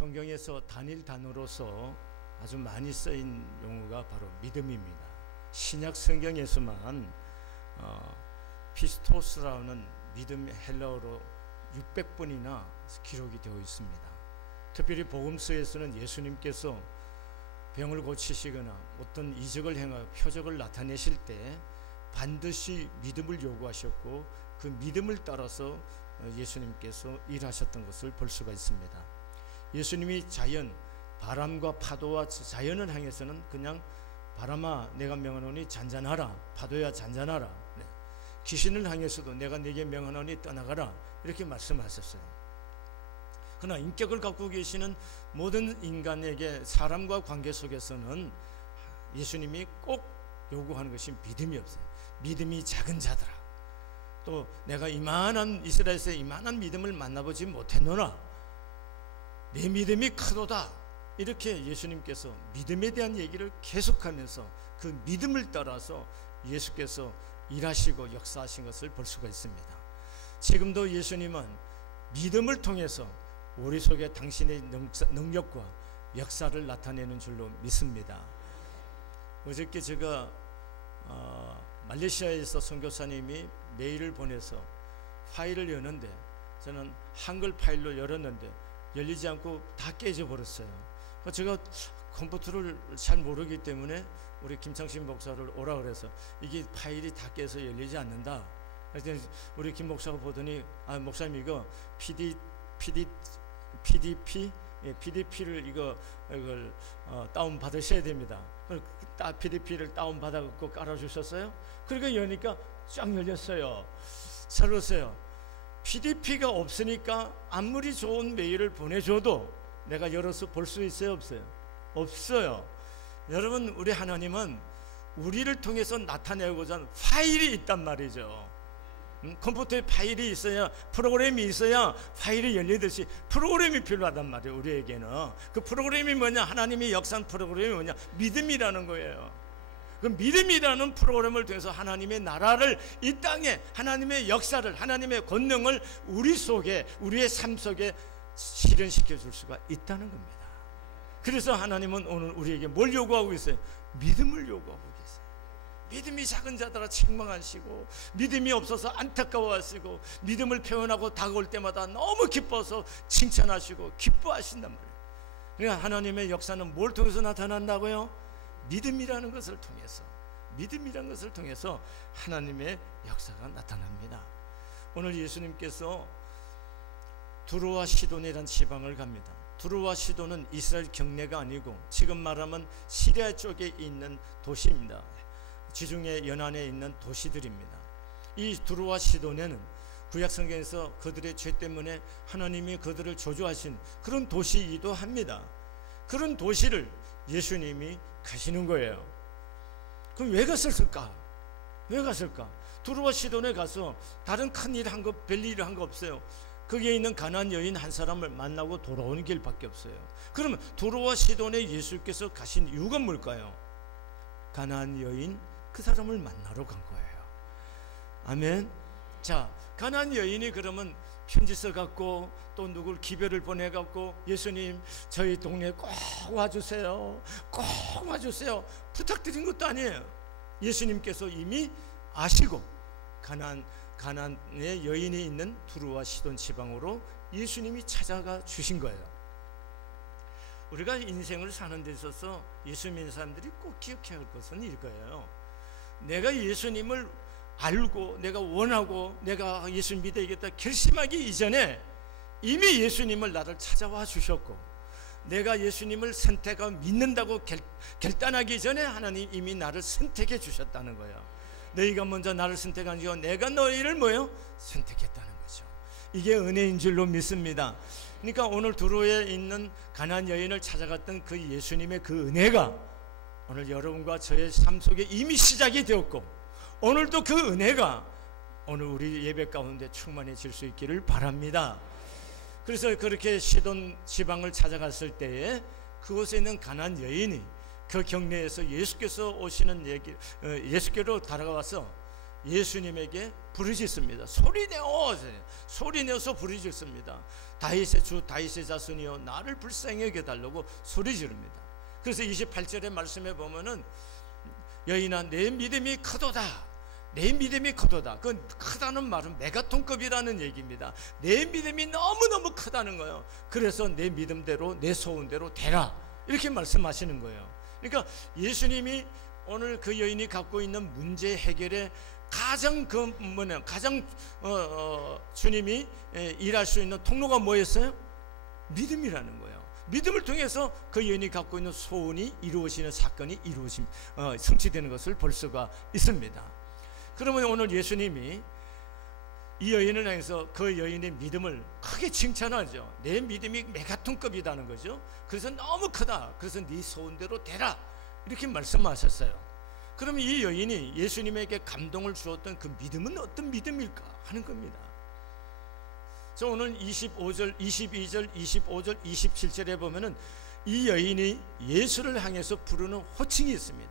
성경에서 단일 단어로서 아주 많이 쓰인 용어가 바로 믿음입니다. 신약 성경에서만 피스토스라는 믿음 헬라어로 600번이나 기록이 되어 있습니다. 특별히 복음서에서는 예수님께서 병을 고치시거나 어떤 이적을 행하여 표적을 나타내실 때 반드시 믿음을 요구하셨고 그 믿음을 따라서 예수님께서 일하셨던 것을 볼 수가 있습니다. 예수님이 바람과 파도와 자연을 향해서는 그냥 바람아 내가 명하노니 잔잔하라, 파도야 잔잔하라, 귀신을 향해서도 내가 네게 명하노니 떠나가라, 이렇게 말씀하셨어요. 그러나 인격을 갖고 계시는 모든 인간에게 사람과 관계 속에서는 예수님이 꼭 요구하는 것이 믿음이 없어요. 믿음이 작은 자들아, 또 내가 이스라엘에서 이만한 믿음을 만나보지 못했노라, 내 믿음이 크도다, 이렇게 예수님께서 믿음에 대한 얘기를 계속하면서 그 믿음을 따라서 예수께서 일하시고 역사하신 것을 볼 수가 있습니다. 지금도 예수님은 믿음을 통해서 우리 속에 당신의 능력과 역사를 나타내는 줄로 믿습니다. 어저께 제가 말레이시아에서 선교사님이 메일을 보내서 파일을 여는데, 저는 한글 파일로 열었는데 열리지 않고 다 깨져 버렸어요. 제가 컴퓨터를 잘 모르기 때문에 우리 김창신 목사를 오라 그래서 이게 파일이 다 깨서 열리지 않는다. 그래서 우리 김 목사가 보더니 목사님 이거 PDP를 이걸 다운 받으셔야 됩니다. PDP를 다운 받아 갖고 깔아 주셨어요. 그러니까 여니까 쫙 열렸어요. 잘 보세요. PDP가 없으니까 아무리 좋은 메일을 보내줘도 내가 열어서 볼 수 있어요, 없어요? 없어요. 여러분, 우리 하나님은 우리를 통해서 나타내고자 하는 파일이 있단 말이죠. 컴퓨터에 파일이 있어야, 프로그램이 있어야 파일이 열리듯이 프로그램이 필요하단 말이에요. 우리에게는 그 프로그램이 뭐냐? 하나님의 역사한 프로그램이 뭐냐? 믿음이라는 거예요. 그 믿음이라는 프로그램을 통해서 하나님의 나라를, 이 땅에 하나님의 역사를, 하나님의 권능을 우리 속에, 우리의 삶 속에 실현시켜 줄 수가 있다는 겁니다. 그래서 하나님은 오늘 우리에게 뭘 요구하고 있어요? 믿음을 요구하고 계세요. 믿음이 작은 자들아 책망하시고, 믿음이 없어서 안타까워하시고, 믿음을 표현하고 다가올 때마다 너무 기뻐서 칭찬하시고 기뻐하신단 말이에요. 그러니까 하나님의 역사는 뭘 통해서 나타난다고요? 믿음이라는 것을 통해서, 믿음이라는 것을 통해서 하나님의 역사가 나타납니다. 오늘 예수님께서 두로와 시돈이라는 지방을 갑니다. 두로와 시돈은 이스라엘 경내가 아니고 지금 말하면 시리아 쪽에 있는 도시입니다. 지중해 연안에 있는 도시들입니다. 이 두로와 시돈에는 구약 성경에서 그들의 죄 때문에 하나님이 그들을 저주하신 그런 도시이기도 합니다. 그런 도시를 예수님이 가시는 거예요. 그럼 왜 갔을까? 왜 갔을까? 두로와 시돈에 가서 다른 큰 일 한 거, 별일 한 거 없어요. 거기에 있는 가나안 여인 한 사람을 만나고 돌아오는 길밖에 없어요. 그러면 두로와 시돈에 예수께서 가신 이유가 뭘까요? 가나안 여인 그 사람을 만나러 간 거예요. 아멘. 자, 가나안 여인이 그러면 편지 써갖고 또 누굴 기별을 보내갖고 예수님 저희 동네에 꼭 와주세요, 꼭 와주세요 부탁드린 것도 아니에요. 예수님께서 이미 아시고 가나안의 여인이 있는 두로와 시돈 지방으로 예수님이 찾아가 주신 거예요. 우리가 인생을 사는 데 있어서 예수 믿는 사람들이 꼭 기억해야 할 것은 이거예요. 내가 예수님을 알고 내가 원하고 내가 예수 믿어야겠다 결심하기 이전에 이미 예수님을 나를 찾아와 주셨고, 내가 예수님을 선택하고 믿는다고 결단하기 전에 하나님 이미 나를 선택해 주셨다는 거예요. 너희가 먼저 나를 선택한 줄 내가 너희를 뭐예요? 선택했다는 거죠. 이게 은혜인 줄로 믿습니다. 그러니까 오늘 두로에 있는 가나안 여인을 찾아갔던 그 예수님의 그 은혜가 오늘 여러분과 저의 삶 속에 이미 시작이 되었고, 오늘도 그 은혜가 오늘 우리 예배 가운데 충만해질 수 있기를 바랍니다. 그래서 그렇게 시돈 지방을 찾아갔을 때에 그곳에 있는 가나안 여인이 그 경내에서 예수께서 오시는 예수께로 다가와서 예수님에게 부르짖습니다. 소리 내어서 부르짖습니다. 다윗의 주 다윗의 자손이여 나를 불쌍히 여겨달라고 소리 지릅니다. 그래서 28절의 말씀에 보면은 여인아 내 믿음이 크도다. 내 믿음이 크도다. 그 크다는 말은 메가톤급이라는 얘기입니다. 내 믿음이 너무너무 크다는 거예요. 그래서 내 믿음대로 내 소원대로 되라 이렇게 말씀하시는 거예요. 그러니까 예수님이 오늘 그 여인이 갖고 있는 문제 해결에 가장 가장 주님이 일할 수 있는 통로가 뭐였어요? 믿음이라는 거예요. 믿음을 통해서 그 여인이 갖고 있는 소원이 이루어지는 사건이 성취되는 것을 볼 수가 있습니다. 그러면 오늘 예수님이 이 여인을 향해서 그 여인의 믿음을 크게 칭찬하죠. 내 믿음이 메가톤급이라는 거죠. 그래서 너무 크다. 그래서 네 소원대로 되라 이렇게 말씀하셨어요. 그러면 이 여인이 예수님에게 감동을 주었던 그 믿음은 어떤 믿음일까 하는 겁니다. 저 오늘 25절, 22절, 25절, 27절에 보면은 이 여인이 예수를 향해서 부르는 호칭이 있습니다.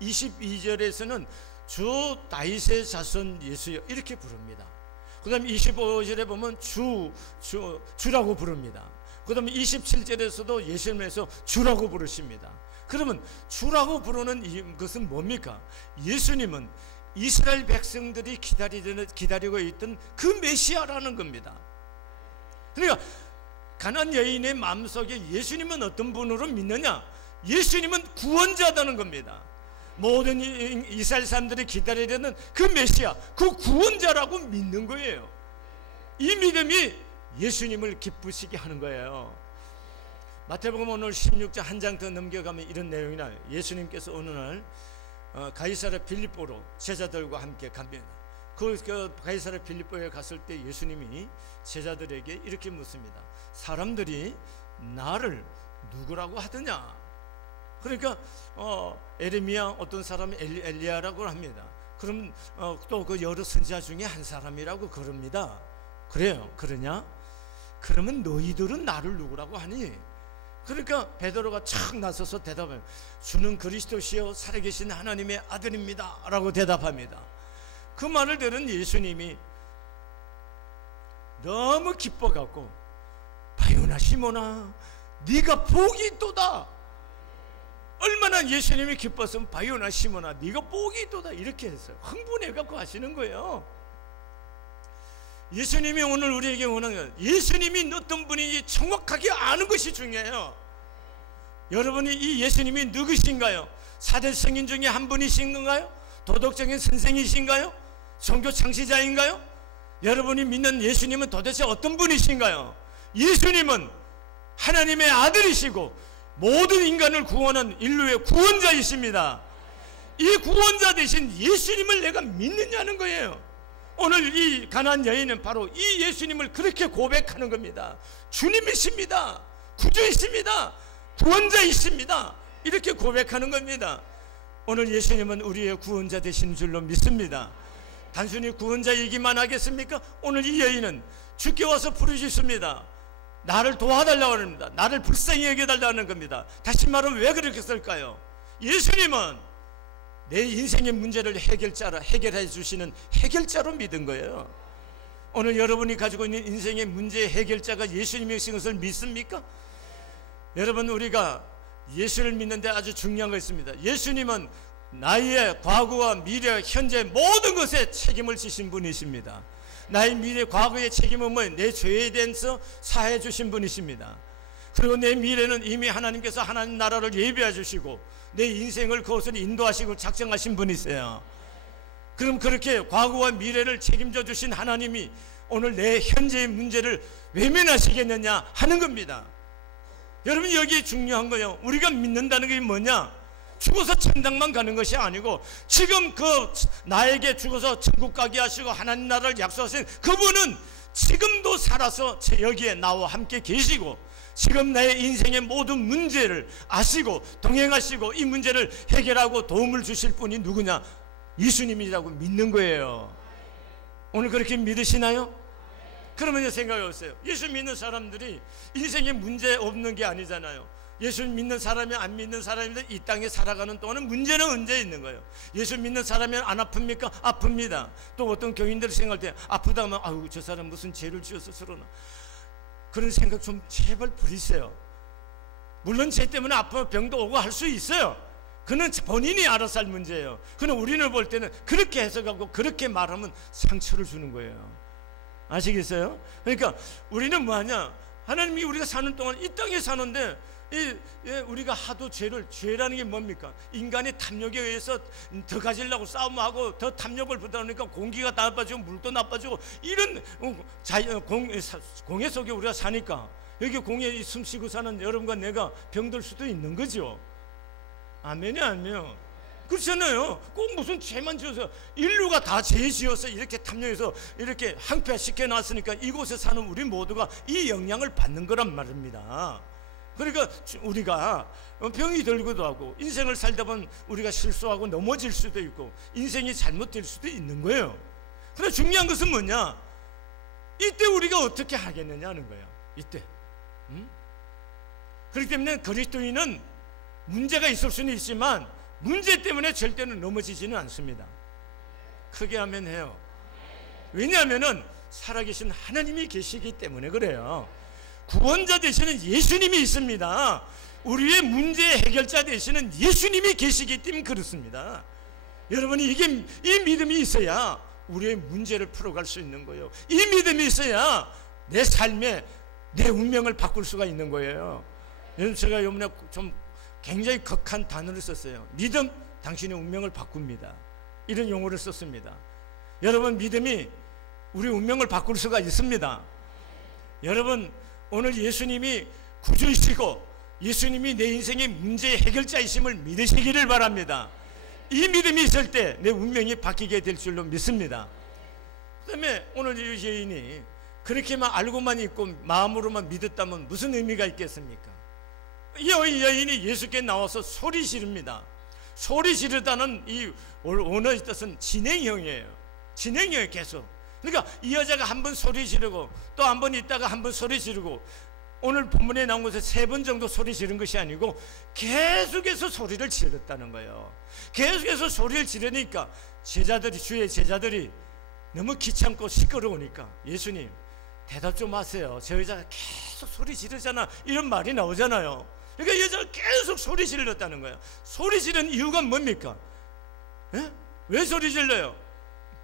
22절에서는 주 다윗의 자손 예수여 이렇게 부릅니다. 그 다음에 25절에 보면 주라고 부릅니다. 그 다음에 27절에서도 예수님에서 주라고 부르십니다. 그러면 주라고 부르는 것은 뭡니까? 예수님은 이스라엘 백성들이 기다리고 있던 그 메시아라는 겁니다. 그러니까 가나안 여인의 마음속에 예수님은 어떤 분으로 믿느냐? 예수님은 구원자다는 겁니다. 모든 이스라엘 사람들이 기다리려는 그 메시아, 그 구원자라고 믿는 거예요. 이 믿음이 예수님을 기쁘시게 하는 거예요. 마태복음 오늘 16장 한 장 더 넘겨가면 이런 내용이 나와요. 예수님께서 어느 날 가이사랴 빌립보로 제자들과 함께 갑니다. 그 가이사랴 빌립보에 갔을 때 예수님이 제자들에게 이렇게 묻습니다. 사람들이 나를 누구라고 하더냐? 그러니까 에레미야 어떤 사람이 엘리야라고 합니다. 그럼 또 그 여러 선지자 중에 한 사람이라고 그럽니다. 그래요. 그러냐? 그러면 너희들은 나를 누구라고 하니? 그러니까 베드로가 착 나서서 대답해요. 주는 그리스도시요 살아계신 하나님의 아들입니다 라고 대답합니다. 그 말을 들은 예수님이 너무 기뻐갖고 바요나 시몬아 네가 복이 있도다. 얼마나 예수님이 기뻤으면 바요나 시몬아 네가 복이 있도다 이렇게 했어요. 흥분해갖고 하시는 거예요. 예수님이 오늘 우리에게 원하는 건 예수님이 어떤 분인지 정확하게 아는 것이 중요해요. 여러분이 이 예수님이 누구신가요? 사대 성인 중에 한 분이신가요? 도덕적인 선생이신가요? 종교 창시자인가요? 여러분이 믿는 예수님은 도대체 어떤 분이신가요? 예수님은 하나님의 아들이시고 모든 인간을 구원한 인류의 구원자이십니다. 이 구원자 대신 예수님을 내가 믿느냐는 거예요. 오늘 이 가나안 여인은 바로 이 예수님을 그렇게 고백하는 겁니다. 주님이십니다. 구주이십니다. 구원자이십니다. 이렇게 고백하는 겁니다. 오늘 예수님은 우리의 구원자 되신 줄로 믿습니다. 단순히 구원자이기만 하겠습니까? 오늘 이 여인은 주께 와서 부르셨습니다. 나를 도와달라고 합니다. 나를 불쌍히 여겨달라는 겁니다. 다시 말하면 왜 그렇게 쓸까요? 예수님은 내 인생의 문제를 해결해 주시는 해결자로 믿은 거예요. 오늘 여러분이 가지고 있는 인생의 문제의 해결자가 예수님이신 것을 믿습니까? 여러분 우리가 예수를 믿는데 아주 중요한 거 있습니다. 예수님은 나의 과거와 미래, 현재 모든 것에 책임을 지신 분이십니다. 나의 미래, 과거의 책임은 뭐예요? 내 죄에 대해서 사해 주신 분이십니다. 그리고 내 미래는 이미 하나님께서 하나님 나라를 예비해 주시고 내 인생을 그것을 인도하시고 작정하신 분이세요. 그럼 그렇게 과거와 미래를 책임져 주신 하나님이 오늘 내 현재의 문제를 외면하시겠느냐 하는 겁니다. 여러분 여기 중요한 거예요. 우리가 믿는다는 게 뭐냐? 죽어서 천당만 가는 것이 아니고 지금 그 나에게 죽어서 천국 가게 하시고 하나님 나라를 약속하신 그분은 지금도 살아서 여기에 나와 함께 계시고 지금 나의 인생의 모든 문제를 아시고 동행하시고 이 문제를 해결하고 도움을 주실 분이 누구냐? 예수님이라고 믿는 거예요. 오늘 그렇게 믿으시나요? 그러면 생각해 보세요. 예수 믿는 사람들이 인생에 문제 없는 게 아니잖아요. 예수 믿는 사람이 안 믿는 사람인데 이 땅에 살아가는 동안은 문제는 언제 있는 거예요? 예수 믿는 사람이면 안 아픕니까? 아픕니다. 또 어떤 교인들이 생각할 때 아프다 하면 아유 저 사람 무슨 죄를 지어서 그러나 그런 생각 좀 제발 버리세요. 물론 제 때문에 아프면 병도 오고 할 수 있어요. 그는 본인이 알아서 할 문제예요. 그는 우리를 볼 때는 그렇게 해석하고 그렇게 말하면 상처를 주는 거예요. 아시겠어요? 그러니까 우리는 뭐하냐, 하나님이 우리가 사는 동안 이 땅에 사는데 우리가 하도 죄라는 게 뭡니까? 인간의 탐욕에 의해서 더 가지려고 싸움하고 더 탐욕을 부담하니까 공기가 나빠지고 물도 나빠지고 이런 공해 속에 우리가 사니까 여기 공에 숨쉬고 사는 여러분과 내가 병들 수도 있는 거죠. 아멘이 아니에요. 그렇잖아요. 꼭 무슨 죄만 지어서 인류가 다 죄 지어서 이렇게 탐욕해서 이렇게 항폐시켜 놨으니까 이곳에 사는 우리 모두가 이 영향을 받는 거란 말입니다. 그러니까 우리가 병이 들기도 하고 인생을 살다 보면 우리가 실수하고 넘어질 수도 있고 인생이 잘못될 수도 있는 거예요. 그러나 중요한 것은 뭐냐, 이때 우리가 어떻게 하겠느냐는 거예요. 이때 그렇기 때문에 그리스도인은 문제가 있을 수는 있지만 문제 때문에 절대로 넘어지지는 않습니다. 크게 하면 해요. 왜냐하면 살아계신 하나님이 계시기 때문에 그래요. 구원자 되시는 예수님이 있습니다. 우리의 문제 해결자 되시는 예수님이 계시기 때문에 그렇습니다. 여러분이 이 믿음이 있어야 우리의 문제를 풀어갈 수 있는 거예요. 이 믿음이 있어야 내 삶에 내 운명을 바꿀 수가 있는 거예요. 여러분, 제가 이번에 좀 굉장히 극한 단어를 썼어요. 믿음, 당신의 운명을 바꿉니다. 이런 용어를 썼습니다. 여러분, 믿음이 우리 운명을 바꿀 수가 있습니다. 여러분, 오늘 예수님이 구주이시고 예수님이 내 인생의 문제 해결자이심을 믿으시기를 바랍니다. 이 믿음이 있을 때 내 운명이 바뀌게 될 줄로 믿습니다. 그 다음에 오늘 이 여인이 그렇게만 알고만 있고 마음으로만 믿었다면 무슨 의미가 있겠습니까? 이 여인이 예수께 나와서 소리 지릅니다. 소리 지르다는 이 원어의 뜻은 진행형이에요. 진행형이에요. 계속. 그러니까 이 여자가 한 번 소리 지르고 또 한 번 있다가 한 번 소리 지르고, 오늘 본문에 나온 것에 3번 정도 소리 지른 것이 아니고 계속해서 소리를 질렀다는 거예요. 계속해서 소리를 지르니까 주의 제자들이 너무 귀찮고 시끄러우니까 예수님 대답 좀 하세요. 저 여자가 계속 소리 지르잖아, 이런 말이 나오잖아요. 그러니까 이 여자가 계속 소리 질렀다는 거예요. 소리 지른 이유가 뭡니까? 왜 소리 질러요?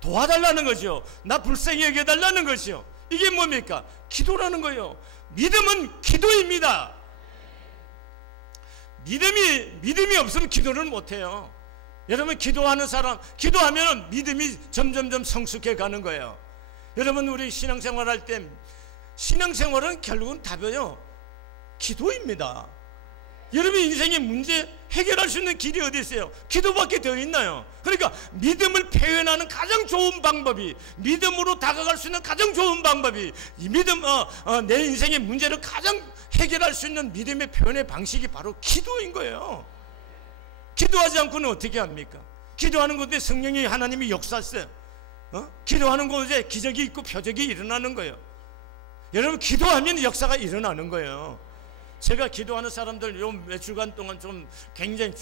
도와달라는 거죠. 나 불쌍히 여겨달라는 것이요. 이게 뭡니까? 기도라는 거예요. 믿음은 기도입니다. 믿음이 없으면 기도를 못해요. 여러분, 기도하는 사람, 기도하면 믿음이 점점점 성숙해 가는 거예요. 여러분, 우리 신앙생활 할 때 신앙생활은 결국은 답이요, 기도입니다. 여러분 인생의 문제 해결할 수 있는 길이 어디 있어요? 기도밖에 더 있나요? 그러니까 믿음을 표현하는 가장 좋은 방법이, 믿음으로 다가갈 수 있는 가장 좋은 방법이, 이 믿음, 내 인생의 문제를 가장 해결할 수 있는 믿음의 표현의 방식이 바로 기도인 거예요. 기도하지 않고는 어떻게 합니까? 기도하는 곳에 성령이, 하나님이 역사했어요. 기도하는 곳에 기적이 있고 표적이 일어나는 거예요. 여러분, 기도하면 역사가 일어나는 거예요. 제가 기도하는 사람들 요 몇 주간 동안 좀 굉장히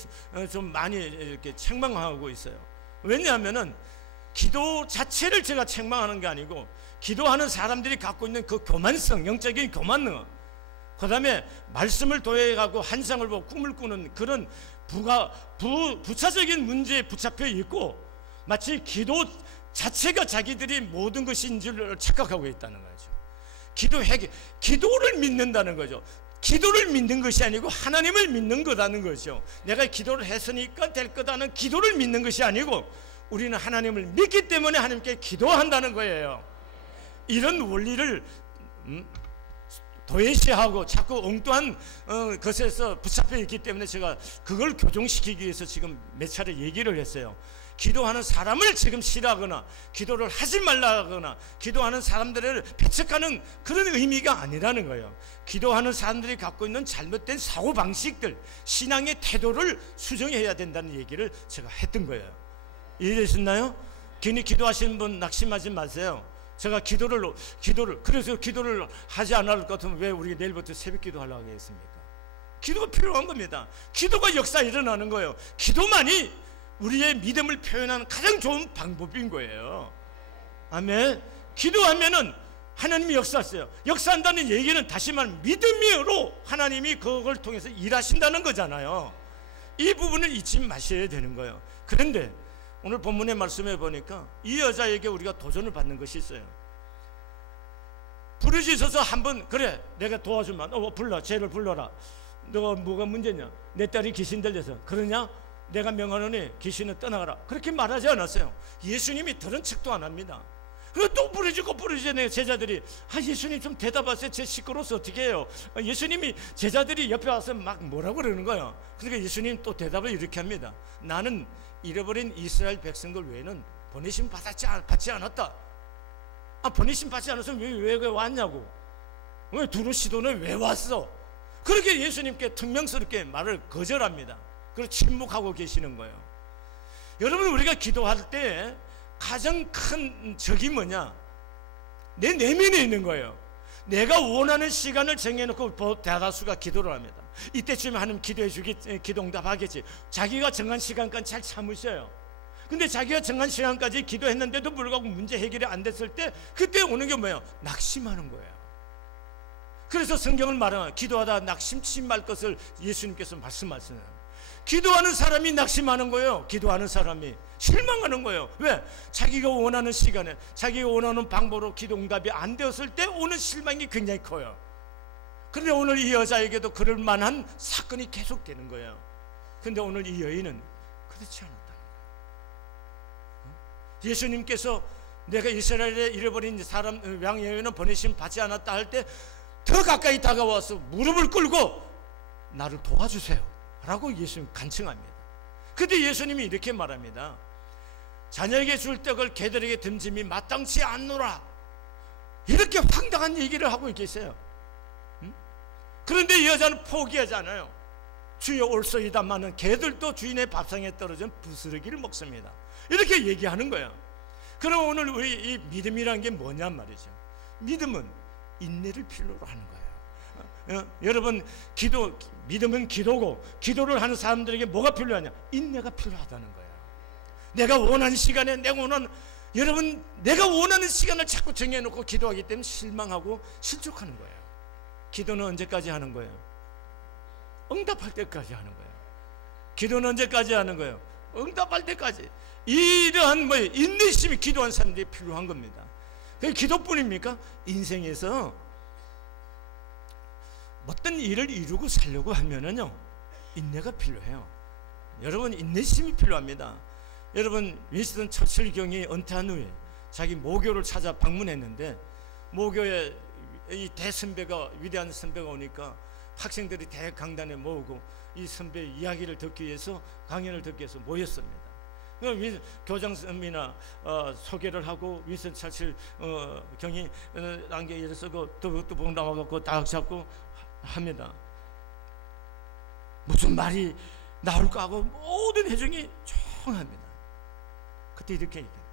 좀 많이 이렇게 책망하고 있어요. 왜냐하면은 기도 자체를 제가 책망하는 게 아니고, 기도하는 사람들이 갖고 있는 그 교만성, 영적인 교만능, 그 다음에 말씀을 도외하고 환상을 보고 꿈을 꾸는 그런 부차적인 문제에 붙잡혀 있고, 마치 기도 자체가 자기들이 모든 것인 줄 착각하고 있다는 거죠. 기도를 믿는다는 거죠. 기도를 믿는 것이 아니고 하나님을 믿는 거라는 거죠. 내가 기도를 했으니까 될 거다는 기도를 믿는 것이 아니고, 우리는 하나님을 믿기 때문에 하나님께 기도한다는 거예요. 이런 원리를 도외시하고 자꾸 엉뚱한 것에서 붙잡혀 있기 때문에 제가 그걸 교정시키기 위해서 지금 몇 차례 얘기를 했어요. 기도하는 사람을 지금 싫어하거나 기도를 하지 말라거나 기도하는 사람들을 배척하는 그런 의미가 아니라는 거예요. 기도하는 사람들이 갖고 있는 잘못된 사고방식들, 신앙의 태도를 수정해야 된다는 얘기를 제가 했던 거예요. 이해되셨나요? 괜히 기도하시는 분 낙심하지 마세요. 제가 그래서 기도를 하지 않을 것 같으면 왜 우리가 내일부터 새벽 기도 하려고 하겠습니까? 기도가 필요한 겁니다. 기도가 역사 일어나는 거예요. 기도만이 우리의 믿음을 표현하는 가장 좋은 방법인 거예요. 아멘. 기도하면은 하나님이 역사하세요. 역사한다는 얘기는 다시 말하면 믿음으로 하나님이 그걸 통해서 일하신다는 거잖아요. 이 부분을 잊지 마셔야 되는 거예요. 그런데 오늘 본문의 말씀에 보니까 이 여자에게 우리가 도전을 받는 것이 있어요. 부르짖어서 한번 그래 내가 도와주면 불러 쟤를 불러라. 너가 뭐가 문제냐? 내 딸이 귀신 들려서 그러냐? 내가 명하노니 귀신은 떠나가라. 그렇게 말하지 않았어요. 예수님이 들은 척도 안 합니다. 그리고 또 부르짖네. 제자들이 예수님 좀 대답하세요. 제 시끄러워서 어떻게 해요? 예수님이 제자들이 옆에 와서 막 뭐라고 그러는 거예요. 그러니까 예수님 또 대답을 이렇게 합니다. 나는 잃어버린 이스라엘 백성들 외에는 보내심 받지 않았다. 보내심 받지 않았으면 왜 왔냐고. 왜 두루 시도는 왜 왔어? 그렇게 예수님께 퉁명스럽게 말을 거절합니다. 그리고 침묵하고 계시는 거예요. 여러분, 우리가 기도할 때 가장 큰 적이 뭐냐? 내 내면에 있는 거예요. 내가 원하는 시간을 정해놓고 대다수가 기도를 합니다. 이때쯤에 하나님 기도해 주겠지, 기도 응답하겠지. 자기가 정한 시간까지 잘 참으셔요. 근데 자기가 정한 시간까지 기도했는데도 불구하고 문제 해결이 안 됐을 때 그때 오는 게 뭐예요? 낙심하는 거예요. 그래서 성경을 말하면 기도하다 낙심치 말 것을 예수님께서 말씀하시네요. 기도하는 사람이 낙심하는 거예요. 기도하는 사람이 실망하는 거예요. 왜? 자기가 원하는 시간에 자기가 원하는 방법으로 기도 응답이 안 되었을 때 오는 실망이 굉장히 커요. 그런데 오늘 이 여자에게도 그럴 만한 사건이 계속되는 거예요. 그런데 오늘 이 여인은 그렇지 않았다는 거예요. 예수님께서 내가 이스라엘에 잃어버린 사람 왕 여인은 보내심 받지 않았다 할 때 더 가까이 다가와서 무릎을 꿇고 나를 도와주세요 라고 예수님 간청합니다. 그때 예수님이 이렇게 말합니다. 자녀에게 줄 떡을 개들에게 던짐이 마땅치 않노라. 이렇게 황당한 얘기를 하고 계세요. 그런데 이 여자는 포기하잖아요. 주여 올소이다마는 개들도 주인의 밥상에 떨어진 부스러기를 먹습니다. 이렇게 얘기하는 거예요. 그럼 오늘 우리 이 믿음이라는 게 뭐냐 말이죠. 믿음은 인내를 필요로 하는 거예요. 여러분, 믿음은 기도고, 기도를 하는 사람들에게 뭐가 필요하냐? 인내가 필요하다는 거예요. 내가 원하는 시간에 여러분, 내가 원하는 시간을 자꾸 정해놓고 기도하기 때문에 실망하고 실족하는 거예요. 기도는 언제까지 하는 거예요? 응답할 때까지 하는 거예요. 기도는 언제까지 하는 거예요? 응답할 때까지. 이러한 인내심이 기도한 사람들이 필요한 겁니다. 그게 기도뿐입니까? 인생에서 어떤 일을 이루고 살려고 하면은요, 인내가 필요해요. 여러분, 인내심이 필요합니다. 여러분, 윈스턴 처칠 경이 은퇴한 후에 자기 모교를 찾아 방문했는데, 모교에 이 대선배가, 위대한 선배가 오니까 학생들이 대강단에 모으고 이 선배의 이야기를 듣기 위해서, 강연을 듣기 위해서 모였습니다. 교장선이나 소개를 하고 윈스턴 처칠 경이 안경에 이래 쓰고 또 나와갖고 딱 잡고 합니다. 무슨 말이 나올까 하고 모든 회중이 조용합니다. 그때 이렇게 얘기합니다.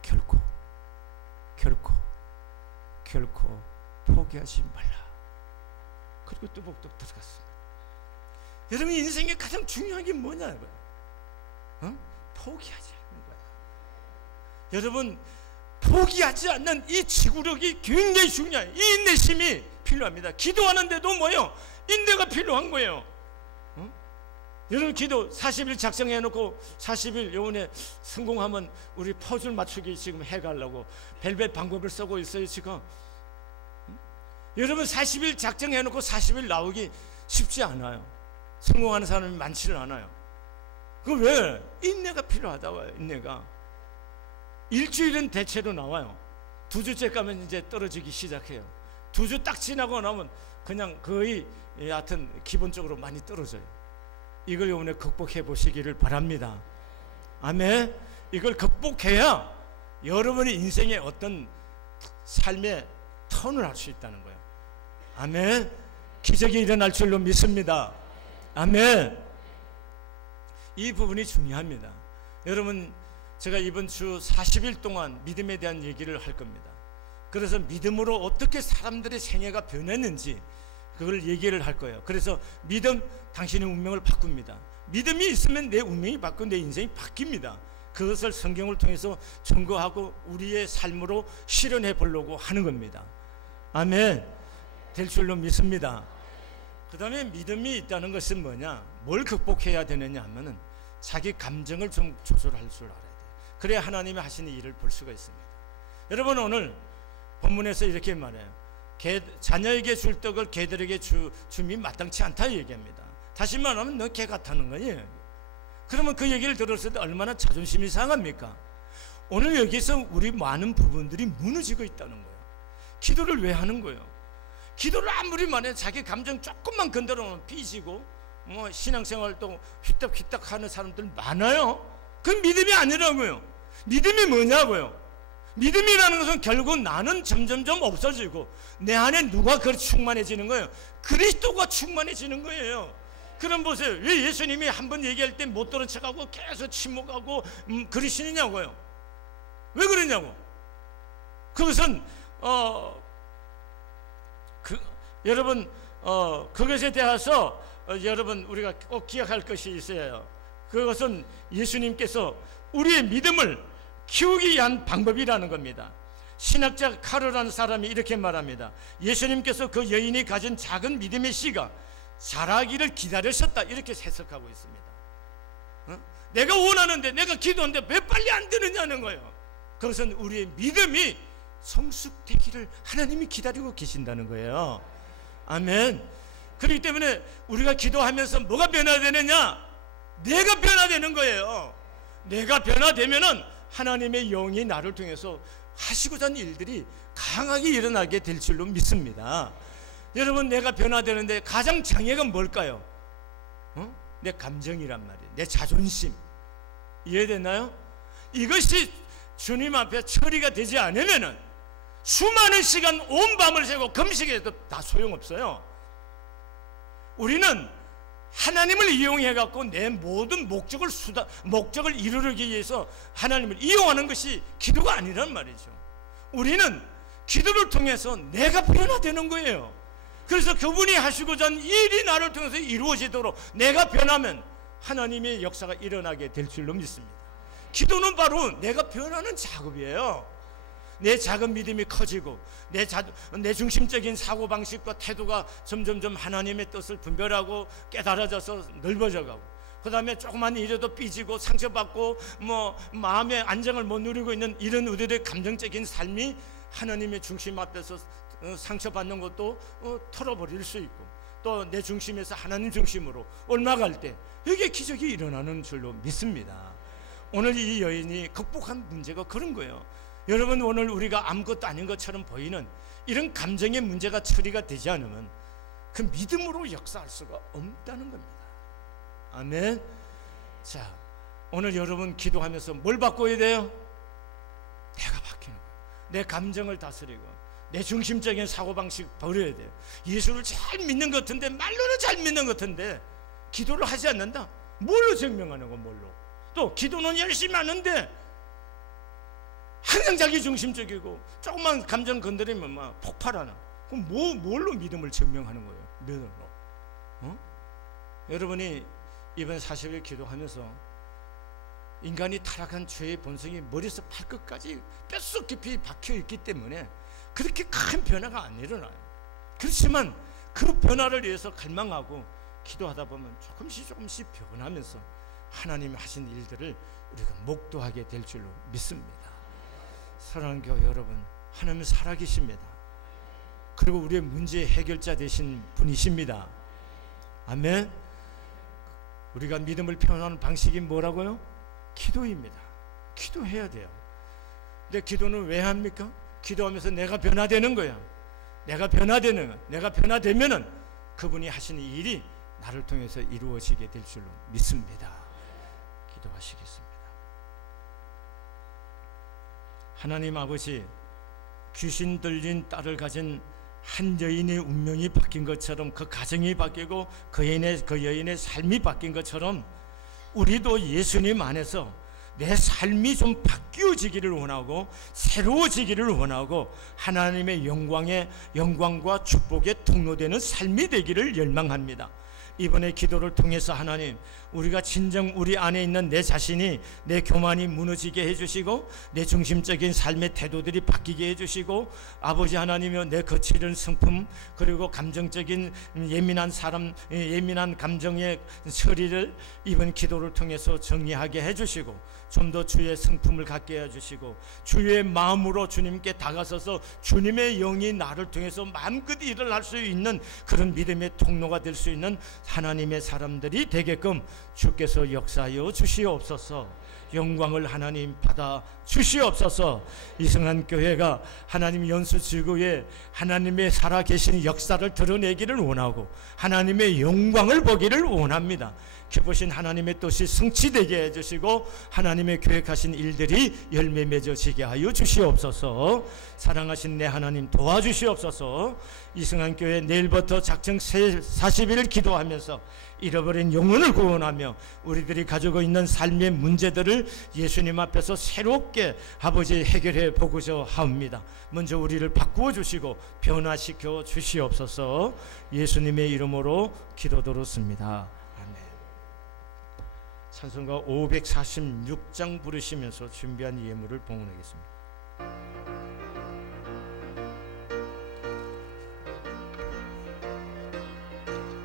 결코 포기하지 말라. 그리고 뚜벅뚜벅 들어갔습니다. 여러분, 인생에 가장 중요한 게 뭐냐? 포기하지 않는 거야. 여러분, 포기하지 않는 이 지구력이 굉장히 중요해요. 이 인내심이 필요합니다. 기도하는데도 뭐예요? 인내가 필요한 거예요. 여러분, 기도 40일 작정해놓고 40일 요번에 성공하면 우리 퍼즐 맞추기 지금 해가려고 벨벳 방법을 쓰고 있어요 지금. 여러분, 40일 작정해놓고 40일 나오기 쉽지 않아요. 성공하는 사람이 많지는 않아요. 그 왜? 인내가 필요하다고요. 인내가. 일주일은 대체로 나와요. 2주째 가면 이제 떨어지기 시작해요. 2주 딱 지나고 나면 그냥 거의 하여튼 기본적으로 많이 떨어져요. 이걸 이번에 극복해 보시기를 바랍니다. 아멘. 이걸 극복해야 여러분의 인생의 어떤 삶의 턴을 할 수 있다는 거예요. 아멘. 기적이 일어날 줄로 믿습니다. 아멘. 이 부분이 중요합니다. 여러분, 제가 이번 주 40일 동안 믿음에 대한 얘기를 할 겁니다. 그래서 믿음으로 어떻게 사람들의 생애가 변했는지 그걸 얘기를 할 거예요. 그래서 믿음, 당신의 운명을 바꿉니다. 믿음이 있으면 내 운명이 바뀌고 내 인생이 바뀝니다. 그것을 성경을 통해서 증거하고 우리의 삶으로 실현해 보려고 하는 겁니다. 아멘. 될 줄로 믿습니다. 그 다음에 믿음이 있다는 것은 뭐냐, 뭘 극복해야 되느냐 하면은 자기 감정을 좀 조절할 줄 알아야 돼요. 그래야 하나님이 하시는 일을 볼 수가 있습니다. 여러분, 오늘 본문에서 이렇게 말해요. 자녀에게 줄 떡을 개들에게 줌이 마땅치 않다 얘기합니다. 다시 말하면 너 개 같다는 거예요. 그러면 그 얘기를 들었을 때 얼마나 자존심이 상합니까? 오늘 여기서 우리 많은 부분들이 무너지고 있다는 거예요. 기도를 왜 하는 거예요? 기도를 아무리 말해 자기 감정 조금만 건드려놓으면 삐지고 신앙생활도 휘떡휘떡 하는 사람들 많아요. 그건 믿음이 아니라고요. 믿음이 뭐냐고요? 믿음이라는 것은 결국 나는 점점점 없어지고 내 안에 누가 충만해지는 거예요? 그리스도가 충만해지는 거예요. 그럼 보세요. 왜 예수님이 한번 얘기할 때 못 들은 척하고 계속 침묵하고 그러시느냐고요? 왜 그러냐고? 그것은 여러분 그것에 대해서 여러분 우리가 꼭 기억할 것이 있어요. 그것은 예수님께서 우리의 믿음을 키우기 위한 방법이라는 겁니다. 신학자 카르라는 사람이 이렇게 말합니다. 예수님께서 그 여인이 가진 작은 믿음의 씨가 자라기를 기다리셨다, 이렇게 해석하고 있습니다. 내가 원하는데, 내가 기도하는데 왜 빨리 안 되느냐는 거예요. 그것은 우리의 믿음이 성숙되기를 하나님이 기다리고 계신다는 거예요. 아멘. 그렇기 때문에 우리가 기도하면서 뭐가 변화되느냐? 내가 변화되는 거예요. 내가 변화되면은 하나님의 영이 나를 통해서 하시고자 하는 일들이 강하게 일어나게 될 줄로 믿습니다. 여러분, 내가 변화되는데 가장 장애가 뭘까요? 내 감정이란 말이에요. 내 자존심. 이해되나요? 이것이 주님 앞에 처리가 되지 않으면은 수많은 시간 온 밤을 새고 금식해도 다 소용없어요. 우리는 하나님을 이용해 갖고 내 모든 목적을 이루기 위해서 하나님을 이용하는 것이 기도가 아니란 말이죠. 우리는 기도를 통해서 내가 변화되는 거예요. 그래서 그분이 하시고자 하는 일이 나를 통해서 이루어지도록 내가 변하면 하나님의 역사가 일어나게 될 줄로 믿습니다. 기도는 바로 내가 변하는 작업이에요. 내 작은 믿음이 커지고 내 중심적인 사고방식과 태도가 점점점 하나님의 뜻을 분별하고 깨달아져서 넓어져가고, 그 다음에 조그만 일에도 삐지고 상처받고 마음의 안정을 못 누리고 있는 이런 우리들의 감정적인 삶이 하나님의 중심 앞에서 상처받는 것도 털어버릴 수 있고, 또 내 중심에서 하나님 중심으로 올라갈 때 여기에 기적이 일어나는 줄로 믿습니다. 오늘 이 여인이 극복한 문제가 그런 거예요. 여러분, 오늘 우리가 아무것도 아닌 것처럼 보이는 이런 감정의 문제가 처리가 되지 않으면 그 믿음으로 역사할 수가 없다는 겁니다. 아멘. 자, 오늘 여러분 기도하면서 뭘 바꿔야 돼요? 내가 바뀌는 거예요. 내 감정을 다스리고 내 중심적인 사고방식 버려야 돼요. 예수를 잘 믿는 것 같은데, 말로는 잘 믿는 것 같은데 기도를 하지 않는다? 뭘로 증명하는 거? 뭘로? 또 기도는 열심히 하는데 항상 자기 중심적이고 조금만 감정 건드리면 막 폭발하나? 그럼 뭘로 믿음을 증명하는 거예요? 믿음으로. 여러분이 이번 40일 기도하면서 인간이 타락한 죄의 본성이 머리에서 발끝까지 뼛속 깊이 박혀 있기 때문에 그렇게 큰 변화가 안 일어나요. 그렇지만 그 변화를 위해서 갈망하고 기도하다 보면 조금씩 변하면서 하나님이 하신 일들을 우리가 목도하게 될 줄로 믿습니다. 사랑하는 교회 여러분, 하나님은 살아계십니다. 그리고 우리의 문제의 해결자 되신 분이십니다. 아멘. 우리가 믿음을 표현하는 방식이 뭐라고요? 기도입니다. 기도해야 돼요. 근데 기도는 왜 합니까? 기도하면서 내가 변화되는 거야. 내가 변화되면은 그분이 하시는 일이 나를 통해서 이루어지게 될 줄로 믿습니다. 기도하시겠습니다. 하나님 아버지, 귀신 들린 딸을 가진 한 여인의 운명이 바뀐 것처럼, 그 가정이 바뀌고 그 여인의 삶이 바뀐 것처럼 우리도 예수님 안에서 내 삶이 좀 바뀌어지기를 원하고 새로워지기를 원하고 하나님의 영광과 축복의 통로되는 삶이 되기를 열망합니다. 이번에 기도를 통해서 하나님, 우리가 진정 우리 안에 있는 내 자신이, 내 교만이 무너지게 해주시고 내 중심적인 삶의 태도들이 바뀌게 해주시고, 아버지 하나님이여 내 거칠은 성품, 그리고 감정적인 예민한 사람, 예민한 감정의 처리를 이번 기도를 통해서 정리하게 해주시고, 좀 더 주의 성품을 갖게 해주시고, 주의 마음으로 주님께 다가서서 주님의 영이 나를 통해서 마음껏 일을 할 수 있는 그런 믿음의 통로가 될 수 있는 하나님의 사람들이 되게끔 주께서 역사하여 주시옵소서. 영광을 하나님 받아 주시옵소서. 이승한 교회가 하나님 연수지구에 하나님의 살아계신 역사를 드러내기를 원하고 하나님의 영광을 보기를 원합니다. 기쁘신 하나님의 뜻이 성취되게 해주시고 하나님의 계획하신 일들이 열매 맺어지게 하여 주시옵소서. 사랑하신 내 하나님 도와주시옵소서. 이승한 교회 내일부터 작정 40일 기도하면서 잃어버린 영혼을 구원하며 우리들이 가지고 있는 삶의 문제들을 예수님 앞에서 새롭게 아버지 해결해 보고자 합니다. 먼저 우리를 바꾸어 주시고 변화시켜 주시옵소서. 예수님의 이름으로 기도드렸습니다. 아멘. 찬송가 546장 부르시면서 준비한 예물을 봉헌하겠습니다.